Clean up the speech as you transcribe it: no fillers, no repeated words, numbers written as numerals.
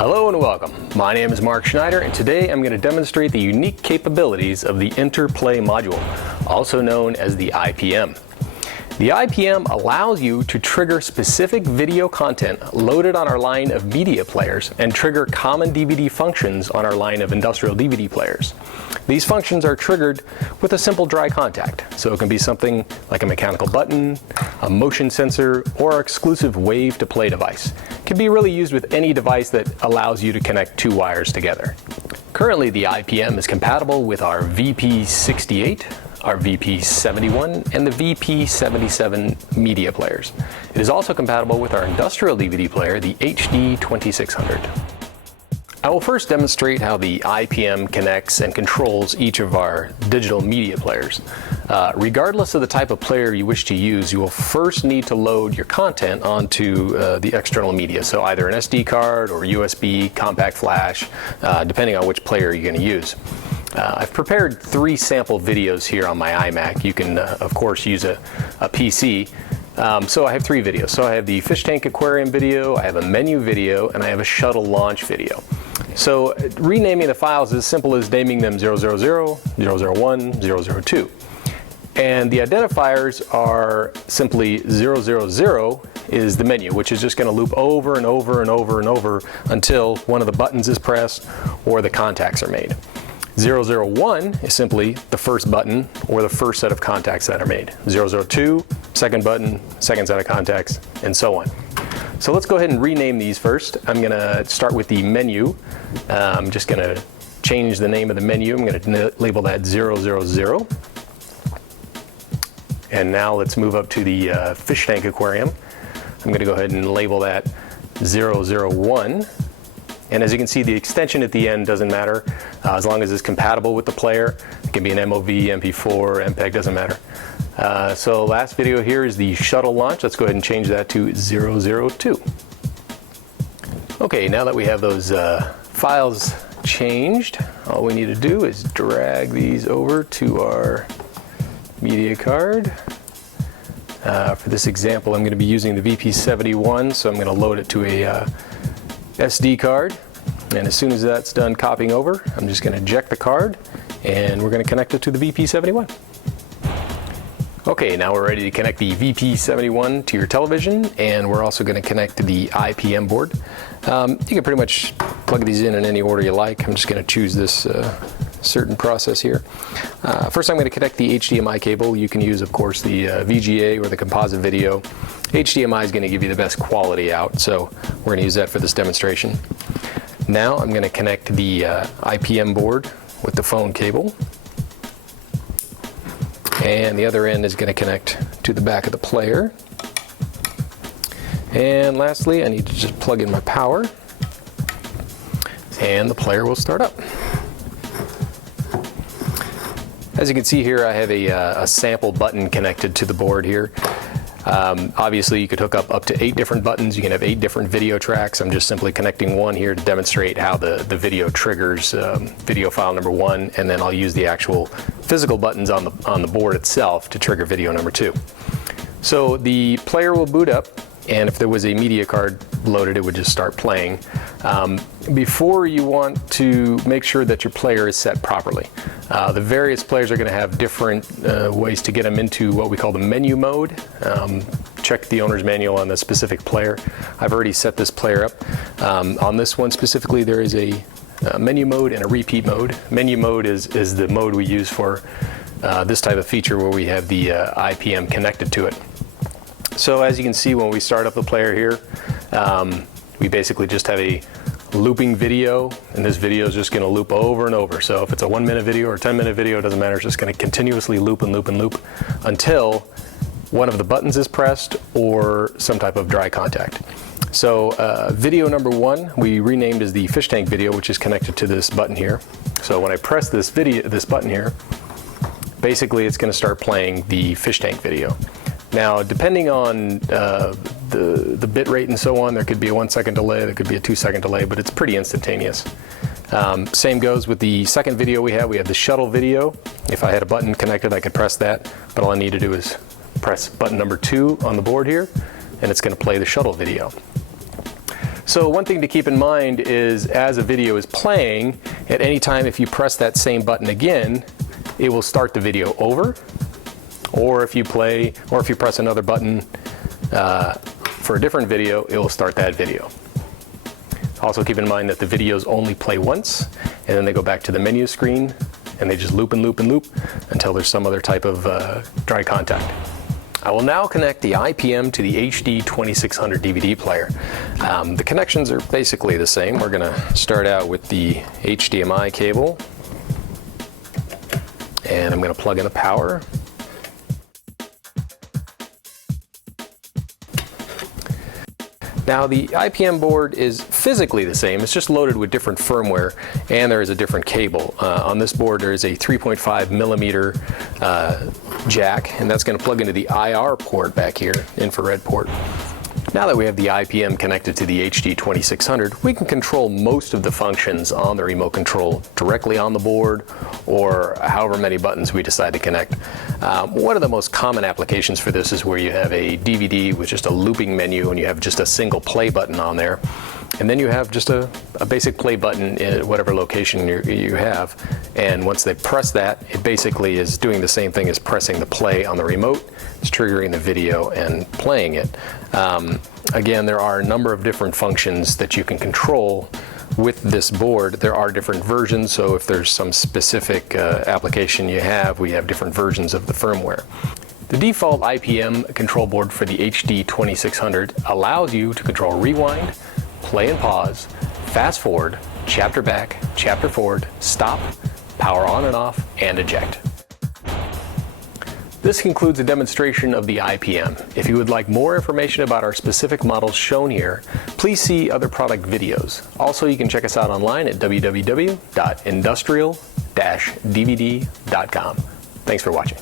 Hello and welcome. My name is Mark Schneider, and today I'm going to demonstrate the unique capabilities of the Interplay module, also known as the IPM. The IPM allows you to trigger specific video content loaded on our line of media players and trigger common DVD functions on our line of industrial DVD players. These functions are triggered with a simple dry contact, so it can be something like a mechanical button, a motion sensor, or our exclusive wave-to-play device. It can be really used with any device that allows you to connect two wires together. Currently, the IPM is compatible with our VP68, our VP71, and the VP77 media players. It is also compatible with our industrial DVD player, the HD2600. I will first demonstrate how the IPM connects and controls each of our digital media players. Regardless of the type of player you wish to use, you will first need to load your content onto the external media, so either an SD card or USB, compact flash, depending on which player you're going to use. I've prepared 3 sample videos here on my iMac. You can, of course, use a PC. So I have 3 videos. So I have the fish tank aquarium video, I have a menu video, and I have a shuttle launch video. So renaming the files is as simple as naming them 000, 001, 002. And the identifiers are simply 000 is the menu, which is just going to loop over and over and over and over until one of the buttons is pressed or the contacts are made. 001 is simply the first button or the first set of contacts that are made. 002, second button, second set of contacts, and so on. So let's go ahead and rename these first. I'm going to start with the menu. I'm just going to change the name of the menu. I'm going to label that 000. And now let's move up to the fish tank aquarium. I'm going to go ahead and label that 001. And as you can see, the extension at the end doesn't matter as long as it's compatible with the player. It can be an MOV, MP4, MPEG, doesn't matter. So last video here is the shuttle launch. Let's go ahead and change that to 002. Okay, now that we have those files changed, all we need to do is drag these over to our media card. For this example, I'm going to be using the VP71, so I'm going to load it to a SD card, and as soon as that's done copying over, I'm just going to eject the card and we're going to connect it to the VP71. Okay, now we're ready to connect the VP71 to your television, and we're also going to connect to the IPM board. You can pretty much plug these in any order you like. I'm just going to choose this certain process here. First, I'm going to connect the HDMI cable. You can use, of course, the VGA or the composite video. HDMI is going to give you the best quality out, so we're going to use that for this demonstration. Now I'm going to connect the IPM board with the phone cable, and the other end is going to connect to the back of the player. And lastly, I need to just plug in my power, and the player will start up. As you can see here, I have a sample button connected to the board here. Obviously, you could hook up to 8 different buttons. You can have 8 different video tracks. I'm just simply connecting one here to demonstrate how the video triggers video file number 1, and then I'll use the actual physical buttons on the board itself to trigger video number 2. So the player will boot up, and if there was a media card loaded, it would just start playing. Before you want to make sure that your player is set properly. The various players are going to have different ways to get them into what we call the menu mode. Check the owner's manual on the specific player. I've already set this player up. On this one specifically, there is a menu mode and a repeat mode. Menu mode is the mode we use for this type of feature where we have the IPM connected to it. So as you can see, when we start up the player here, we basically just have a looping video, and this video is just going to loop over and over. So if it's a 1-minute video or a 10-minute video, it doesn't matter. It's just going to continuously loop and loop and loop until one of the buttons is pressed or some type of dry contact. So video number 1 we renamed as the fish tank video, which is connected to this button here. So when I press this button here, basically it's going to start playing the fish tank video. Now, depending on the bit rate and so on, there could be a 1-second delay, there could be a 2-second delay, but it's pretty instantaneous. Same goes with the second video we have the shuttle video. If I had a button connected, I could press that, but all I need to do is press button number 2 on the board here, and it's going to play the shuttle video. So one thing to keep in mind is as a video is playing, at any time if you press that same button again, it will start the video over. Or if you press another button for a different video, it will start that video. Also keep in mind that the videos only play once, and then they go back to the menu screen, and they just loop and loop and loop until there's some other type of dry contact. I will now connect the IPM to the HD 2600 DVD player. The connections are basically the same. We're going to start out with the HDMI cable, and I'm going to plug in the power. Now the IPM board is physically the same, it's just loaded with different firmware, and there is a different cable. On this board there is a 3.5 millimeter jack, and that's going to plug into the IR port back here, infrared port. Now that we have the IPM connected to the HD 2600, we can control most of the functions on the remote control directly on the board, or however many buttons we decide to connect. One of the most common applications for this is where you have a DVD with just a looping menu and you have just a single play button on there. And then you have just a basic play button in whatever location you have. And once they press that, it basically is doing the same thing as pressing the play on the remote. It's triggering the video and playing it. Again, there are a number of different functions that you can control with this board. There are different versions, so if there's some specific application you have, we have different versions of the firmware. The default IPM control board for the HD 2600 allows you to control rewind, play and pause, fast forward, chapter back, chapter forward, stop, power on and off, and eject. This concludes a demonstration of the IPM. If you would like more information about our specific models shown here, please see other product videos. Also, you can check us out online at www.industrial-dvd.com. Thanks for watching.